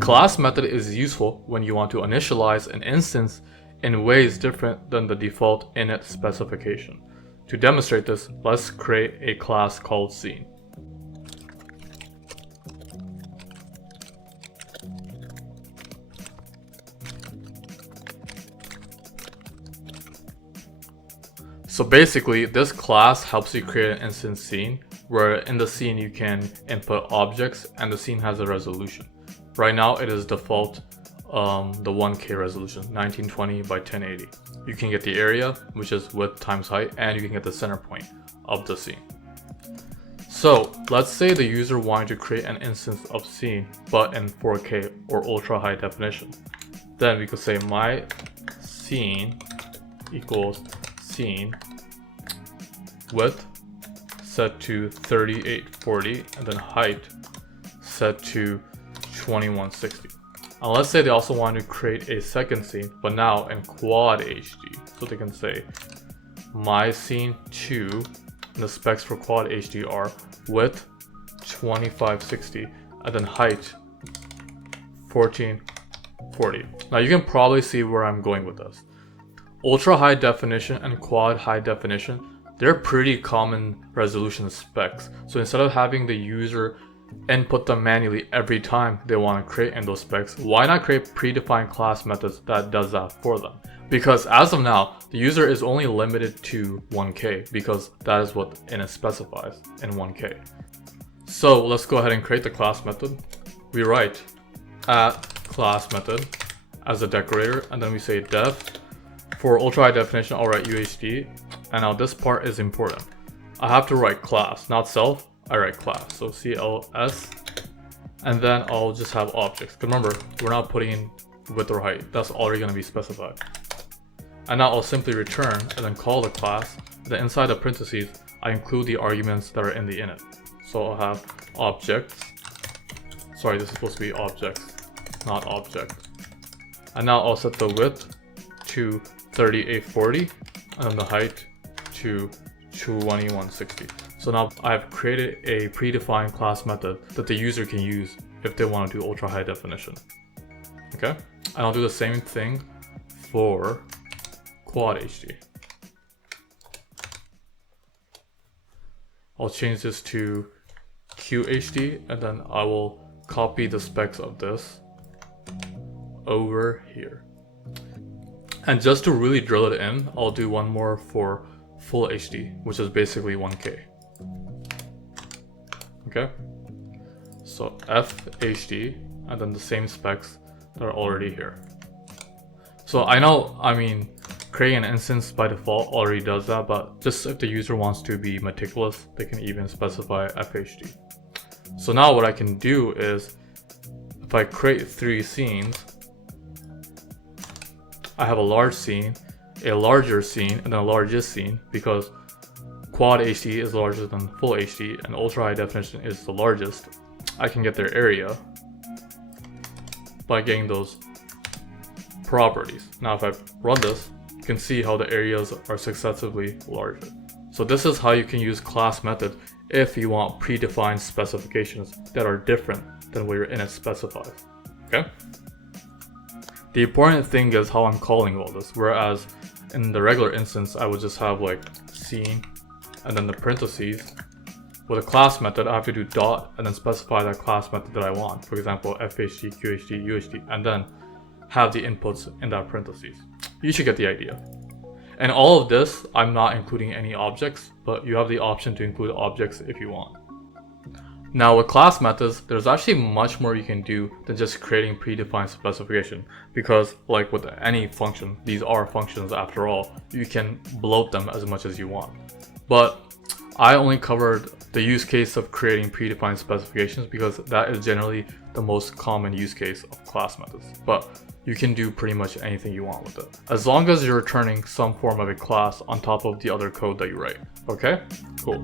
class method is useful when you want to initialize an instance in ways different than the default init specification. To demonstrate this, let's create a class called scene. So basically, this class helps you create an instance scene where in the scene you can input objects and the scene has a resolution. Right now it is default the 1K resolution, 1920 by 1080. You can get the area, which is width times height, and you can get the center point of the scene. So let's say the user wanted to create an instance of scene but in 4K or ultra high definition. Then we could say my scene equals scene width set to 3840 and then height set to 2160. And let's say they also want to create a second scene but now in quad HD. So they can say my scene 2 and the specs for quad HD are width 2560 and then height 1440. Now you can probably see where I'm going with this. Ultra high definition and quad high definition, they're pretty common resolution specs. So instead of having the user input them manually every time they want to create in those specs, why not create predefined class methods that does that for them? Because as of now, the user is only limited to 1K because that is what init specifies in 1K. So let's go ahead and create the class method. We write at class method as a decorator and then we say def. For ultra high definition, I'll write UHD, and now this part is important. I have to write class, not self, I write class. So CLS, and then I'll just have objects. Remember, we're not putting in width or height, that's already going to be specified. And now I'll simply return and then call the class. Then inside the parentheses, I include the arguments that are in the init. So I'll have objects. Sorry, this is supposed to be objects, not object. And now I'll set the width to 3840 and then the height to 2160. So now I've created a predefined class method that the user can use if they want to do ultra high definition. Okay, and I'll do the same thing for quad HD. I'll change this to QHD and then I will copy the specs of this over here. And just to really drill it in, I'll do one more for full HD, which is basically 1K. Okay, so FHD and then the same specs that are already here. So I know, creating an instance by default already does that, but just if the user wants to be meticulous, they can even specify FHD. So now what I can do is, if I create 3 scenes, I have a large scene, a larger scene, and then a largest scene because quad HD is larger than full HD and ultra high definition is the largest. I can get their area by getting those properties. Now if I run this, you can see how the areas are successively larger. So this is how you can use class method if you want predefined specifications that are different than what your init specifies. Okay? The important thing is how I'm calling all this, whereas in the regular instance I would just have like scene and then the parentheses. With a class method I have to do dot and then specify that class method that I want, for example FHD, QHD, UHD, and then have the inputs in that parentheses. You should get the idea. And all of this I'm not including any objects, but you have the option to include objects if you want. Now with class methods, there's actually much more you can do than just creating predefined specification, because like with any function, these are functions after all, you can bloat them as much as you want. But I only covered the use case of creating predefined specifications because that is generally the most common use case of class methods. But you can do pretty much anything you want with it, as long as you're returning some form of a class on top of the other code that you write. Okay? Cool.